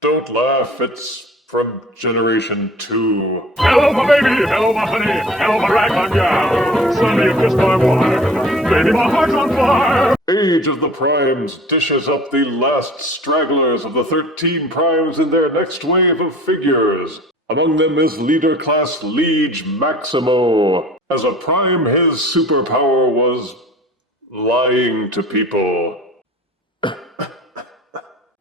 Don't laugh, it's from Generation 2. Hello, my baby! Hello, my honey! Hello, my ragtime gal! Sonny, you kissed my wife! Baby, my heart's on fire! Age of the Primes dishes up the last stragglers of the 13 Primes in their next wave of figures. Among them is leader class Liege Maximo. As a Prime, his superpower was lying to people.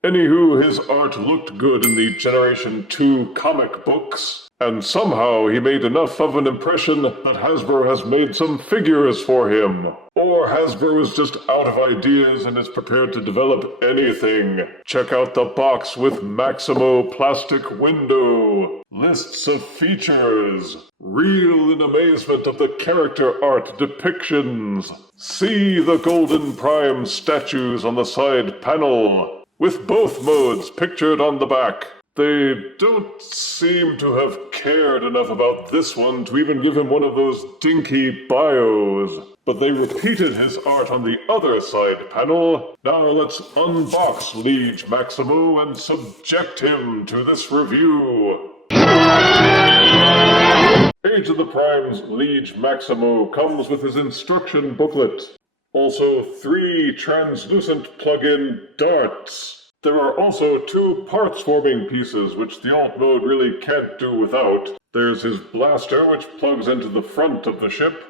Anywho, his art looked good in the Generation 2 comic books, and somehow he made enough of an impression that Hasbro has made some figures for him. Or Hasbro is just out of ideas and is prepared to develop anything. Check out the box with Maximo plastic window. Lists of features. Reel in amazement of the character art depictions. See the Golden Prime statues on the side panel, with both modes pictured on the back. They don't seem to have cared enough about this one to even give him one of those dinky bios. But they repeated his art on the other side panel. Now let's unbox Liege Maximo and subject him to this review. Age of the Primes Liege Maximo comes with his instruction booklet. Also 3 translucent plug-in darts. There are also 2 parts-forming pieces, which the alt mode really can't do without. There's his blaster, which plugs into the front of the ship,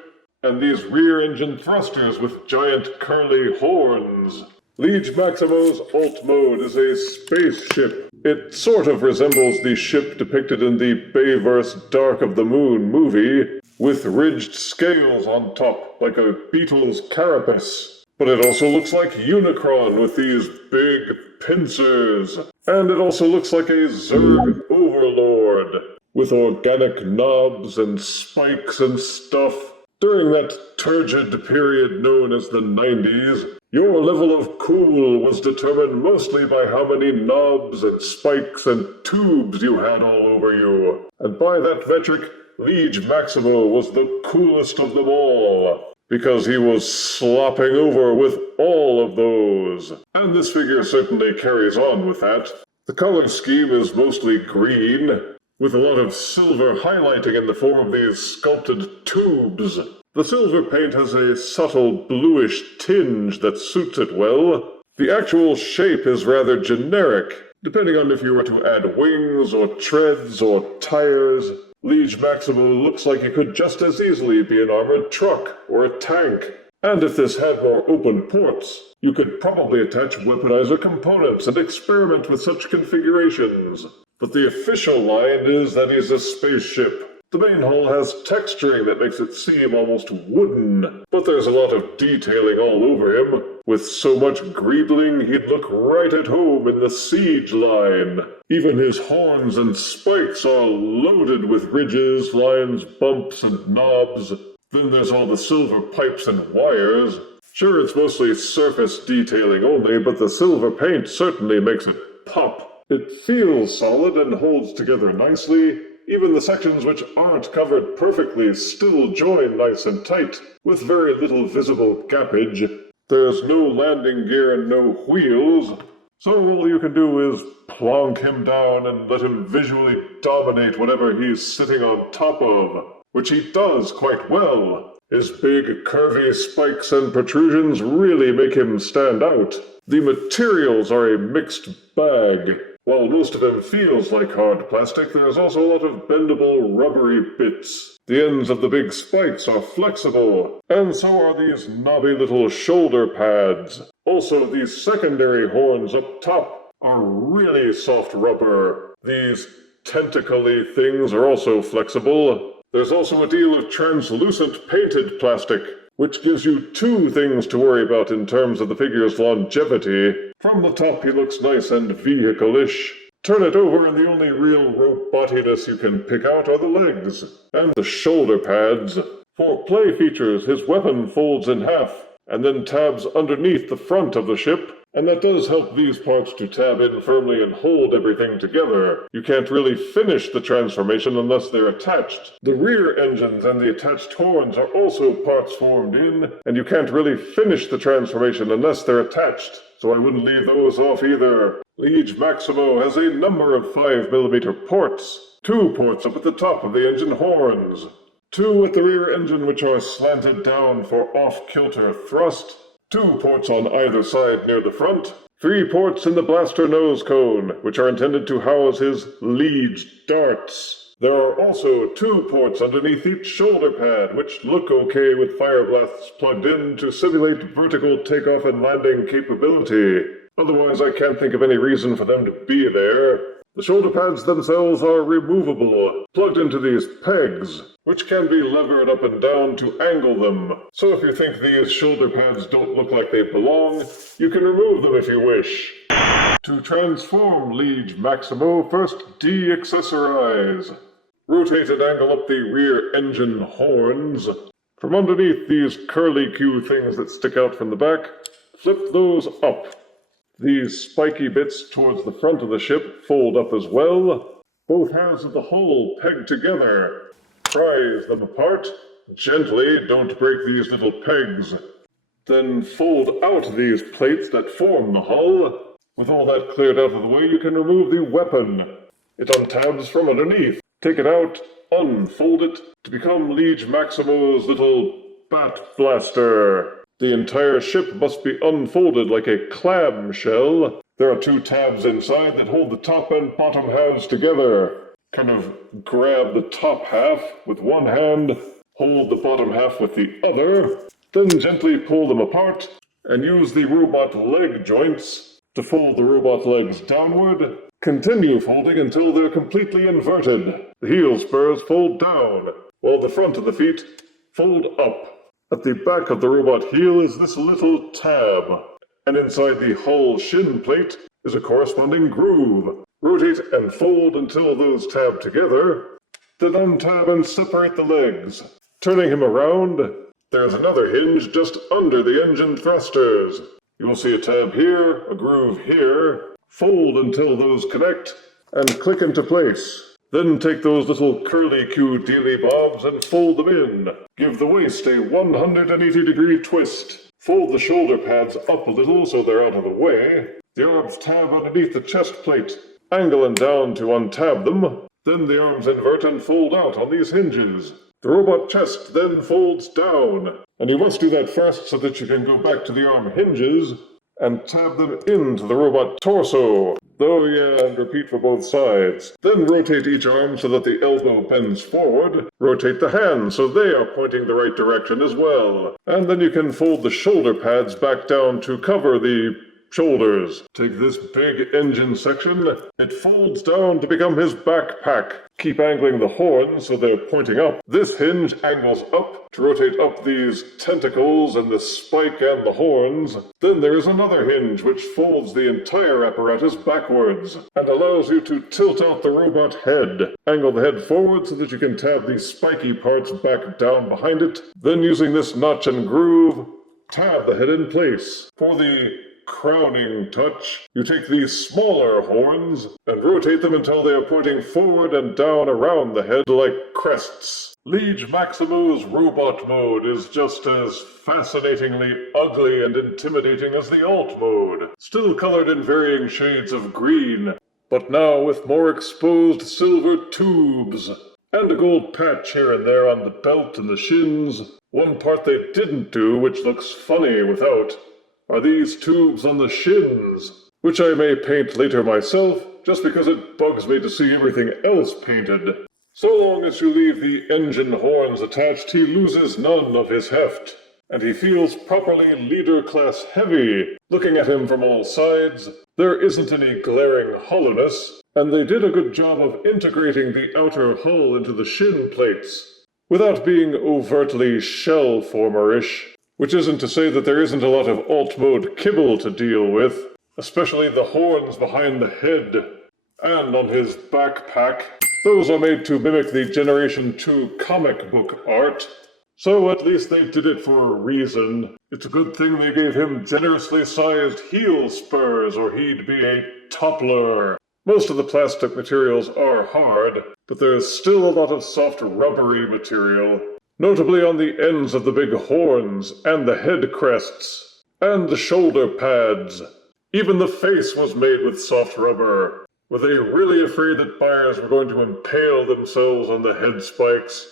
and these rear-engine thrusters with giant curly horns. Liege Maximo's alt mode is a spaceship. It sort of resembles the ship depicted in the Bayverse Dark of the Moon movie, with ridged scales on top, like a beetle's carapace. But it also looks like Unicron with these big pincers. And it also looks like a Zerg overlord, with organic knobs and spikes and stuff. During that turgid period known as the 90s, your level of cool was determined mostly by how many knobs and spikes and tubes you had all over you. And by that metric, Liege Maximo was the coolest of them all, because he was slopping over with all of those. And this figure certainly carries on with that. The color scheme is mostly green, with a lot of silver highlighting in the form of these sculpted tubes. The silver paint has a subtle bluish tinge that suits it well. The actual shape is rather generic, depending on if you were to add wings or treads or tires. Liege Maximo looks like he could just as easily be an armored truck or a tank. And if this had more open ports, you could probably attach weaponizer components and experiment with such configurations. But the official line is that he's a spaceship. The main hull has texturing that makes it seem almost wooden, but there's a lot of detailing all over him. With so much greebling, he'd look right at home in the siege line. Even his horns and spikes are loaded with ridges, lines, bumps, and knobs. Then there's all the silver pipes and wires. Sure, it's mostly surface detailing only, but the silver paint certainly makes it pop. It feels solid and holds together nicely. Even the sections which aren't covered perfectly still join nice and tight, with very little visible gappage. There's no landing gear and no wheels, so all you can do is plonk him down and let him visually dominate whatever he's sitting on top of, which he does quite well. His big, curvy spikes and protrusions really make him stand out. The materials are a mixed bag. While most of him feels like hard plastic, there's also a lot of bendable, rubbery bits. The ends of the big spikes are flexible, and so are these knobby little shoulder pads. Also, these secondary horns up top are really soft rubber. These tentacle-y things are also flexible. There's also a deal of translucent painted plastic, which gives you 2 things to worry about in terms of the figure's longevity. From the top he looks nice and vehicle-ish. Turn it over and the only real robotiness you can pick out are the legs and the shoulder pads. For play features, his weapon folds in half and then tabs underneath the front of the ship, and that does help these parts to tab in firmly and hold everything together. You can't really finish the transformation unless they're attached. The rear engines and the attached horns are also parts formed in, and you can't really finish the transformation unless they're attached. so I wouldn't leave those off either. Liege Maximo has a number of 5mm ports. 2 ports up at the top of the engine horns. 2 at the rear engine which are slanted down for off-kilter thrust. 2 ports on either side near the front. 3 ports in the blaster nose cone, which are intended to house his Liege darts. There are also 2 ports underneath each shoulder pad, which look okay with fire blasts plugged in to simulate vertical takeoff and landing capability. Otherwise, I can't think of any reason for them to be there. The shoulder pads themselves are removable, plugged into these pegs, which can be levered up and down to angle them. So if you think these shoulder pads don't look like they belong, you can remove them if you wish. To transform Liege Maximo, first de-accessorize. Rotate and angle up the rear engine horns. From underneath these curly-Q things that stick out from the back, flip those up. These spiky bits towards the front of the ship fold up as well. Both halves of the hull pegged together. Prise them apart. Gently, don't break these little pegs. Then fold out these plates that form the hull. With all that cleared out of the way, you can remove the weapon. It untabs from underneath. Take it out, unfold it, to become Liege Maximo's little bat blaster. The entire ship must be unfolded like a clam shell. There are 2 tabs inside that hold the top and bottom halves together. Kind of grab the top half with one hand, hold the bottom half with the other, then gently pull them apart, and use the robot leg joints to fold the robot legs downward. Continue folding until they're completely inverted. The heel spurs fold down, while the front of the feet fold up. At the back of the robot heel is this little tab, and inside the hull shin plate is a corresponding groove. Rotate and fold until those tab together, then untab and separate the legs. Turning him around, there's another hinge just under the engine thrusters. You will see a tab here, a groove here. Fold until those connect, and click into place. Then take those little curly-Q dealy bobs and fold them in. Give the waist a 180-degree twist. Fold the shoulder pads up a little so they're out of the way. The arms tab underneath the chest plate. Angle them down to untab them. Then the arms invert and fold out on these hinges. The robot chest then folds down. And you must do that first so that you can go back to the arm hinges and tab them into the robot torso. Oh yeah, and repeat for both sides. Then rotate each arm so that the elbow bends forward. Rotate the hands so they are pointing the right direction as well. And then you can fold the shoulder pads back down to cover the shoulders. Take this big engine section. It folds down to become his backpack. Keep angling the horns so they're pointing up. This hinge angles up to rotate up these tentacles and the spike and the horns. Then there is another hinge which folds the entire apparatus backwards and allows you to tilt out the robot head. Angle the head forward so that you can tab the spiky parts back down behind it. Then using this notch and groove, tab the head in place. For the crowning touch, you take these smaller horns and rotate them until they are pointing forward and down around the head like crests. Liege Maximo's robot mode is just as fascinatingly ugly and intimidating as the alt mode, still colored in varying shades of green, but now with more exposed silver tubes, and a gold patch here and there on the belt and the shins. One part they didn't do, which looks funny without, are these tubes on the shins, which I may paint later myself, just because it bugs me to see everything else painted. So long as you leave the engine horns attached, he loses none of his heft, and he feels properly leader-class heavy. Looking at him from all sides, there isn't any glaring hollowness, and they did a good job of integrating the outer hull into the shin plates, without being overtly shell-former-ish. Which isn't to say that there isn't a lot of alt-mode kibble to deal with, especially the horns behind the head, and on his backpack. Those are made to mimic the Generation 2 comic book art, so at least they did it for a reason. It's a good thing they gave him generously sized heel spurs, or he'd be a toppler. Most of the plastic materials are hard, but there's still a lot of soft rubbery material, notably on the ends of the big horns, and the head crests, and the shoulder pads. Even the face was made with soft rubber. Were they really afraid that buyers were going to impale themselves on the head spikes?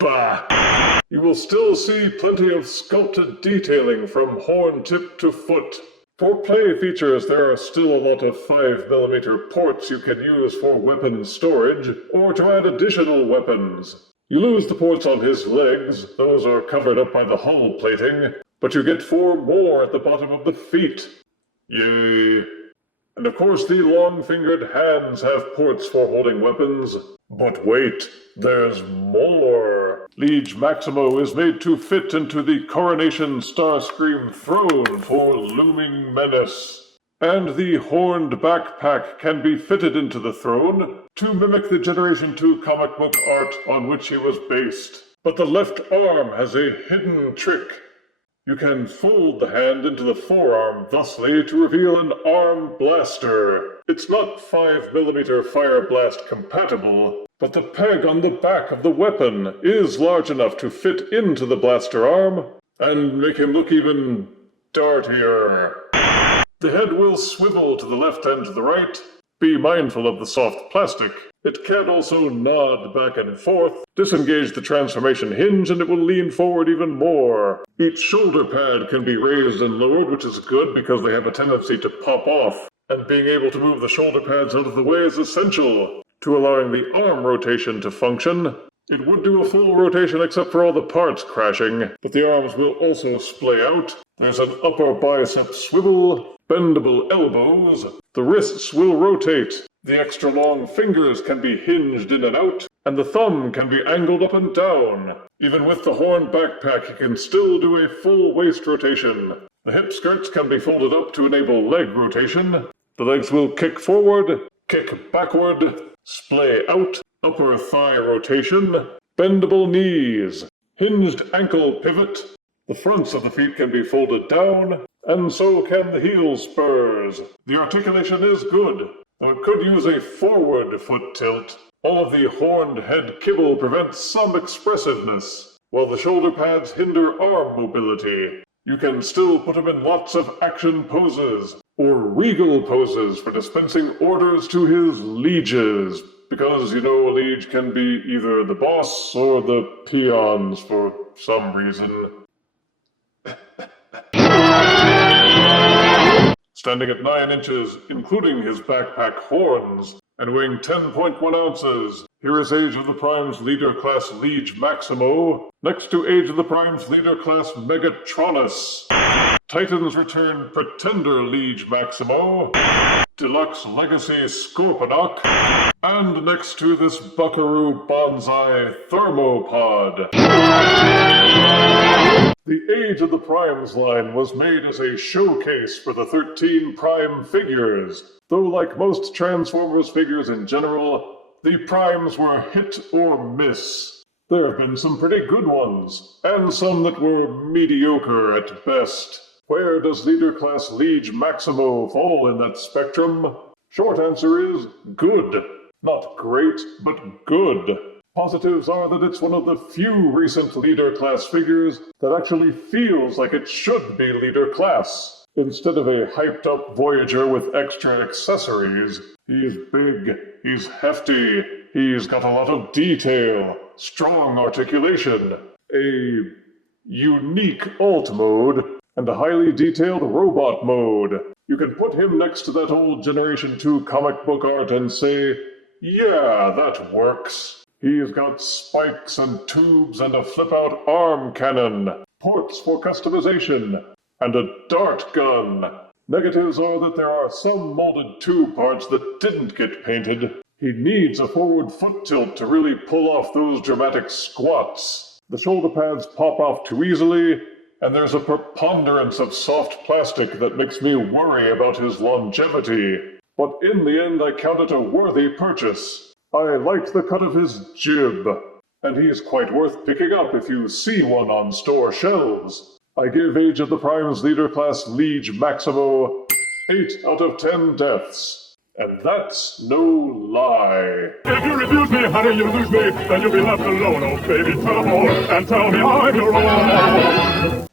Bah! You will still see plenty of sculpted detailing from horn tip to foot. For play features, there are still a lot of 5mm ports you can use for weapon storage, or to add additional weapons. You lose the ports on his legs, those are covered up by the hull plating, but you get 4 more at the bottom of the feet. Yay! And of course the long-fingered hands have ports for holding weapons. But wait, there's more! Liege Maximo is made to fit into the Coronation Starscream throne for looming menace. And the horned backpack can be fitted into the throne to mimic the Generation 2 comic book art on which he was based. But the left arm has a hidden trick. You can fold the hand into the forearm thusly to reveal an arm blaster. It's not 5mm Fire Blast compatible, but the peg on the back of the weapon is large enough to fit into the blaster arm and make him look even dartier. The head will swivel to the left and to the right. Be mindful of the soft plastic. It can also nod back and forth. Disengage the transformation hinge and it will lean forward even more. Each shoulder pad can be raised and lowered, which is good because they have a tendency to pop off. And being able to move the shoulder pads out of the way is essential to allowing the arm rotation to function. It would do a full rotation except for all the parts crashing, but the arms will also splay out. There's an upper bicep swivel, bendable elbows, the wrists will rotate, the extra long fingers can be hinged in and out, and the thumb can be angled up and down. Even with the horn backpack, you can still do a full waist rotation. The hip skirts can be folded up to enable leg rotation. The legs will kick forward, kick backward, splay out, upper thigh rotation, bendable knees, hinged ankle pivot. The fronts of the feet can be folded down, and so can the heel spurs. The articulation is good, though it could use a forward foot tilt. All of the horned head kibble prevents some expressiveness, while the shoulder pads hinder arm mobility. You can still put him in lots of action poses, or regal poses for dispensing orders to his lieges, because, you know, a liege can be either the boss or the peons for some reason. Standing at 9 inches, including his backpack horns, and weighing 10.1 ounces, here is Age of the Prime's Leader Class Liege Maximo, next to Age of the Prime's Leader Class Megatronus. Titan's Return Pretender Liege Maximo, Deluxe Legacy Scorponok, and next to this Buckaroo Bonsai Thermopod. The Age of the Primes line was made as a showcase for the 13 Prime figures, though like most Transformers figures in general, the Primes were hit or miss. There have been some pretty good ones, and some that were mediocre at best. Where does Leader Class Liege Maximo fall in that spectrum? Short answer is good. Not great, but good. Positives are that it's one of the few recent Leader Class figures that actually feels like it should be Leader Class. Instead of a hyped-up Voyager with extra accessories, he's big, he's hefty, he's got a lot of detail, strong articulation, a unique alt mode, and a highly detailed robot mode. You can put him next to that old Generation 2 comic book art and say, yeah, that works. He's got spikes and tubes and a flip-out arm cannon, ports for customization, and a dart gun. Negatives are that there are some molded tube parts that didn't get painted. He needs a forward foot tilt to really pull off those dramatic squats. The shoulder pads pop off too easily, and there's a preponderance of soft plastic that makes me worry about his longevity. But in the end, I count it a worthy purchase. I liked the cut of his jib, and he's quite worth picking up if you see one on store shelves. I give Age of the Prime's Leader Class Liege Maximo 8 out of 10 deaths. And that's no lie. If you refuse me, honey, you lose me, then you'll be left alone, oh baby, come on, and tell me I'm your own.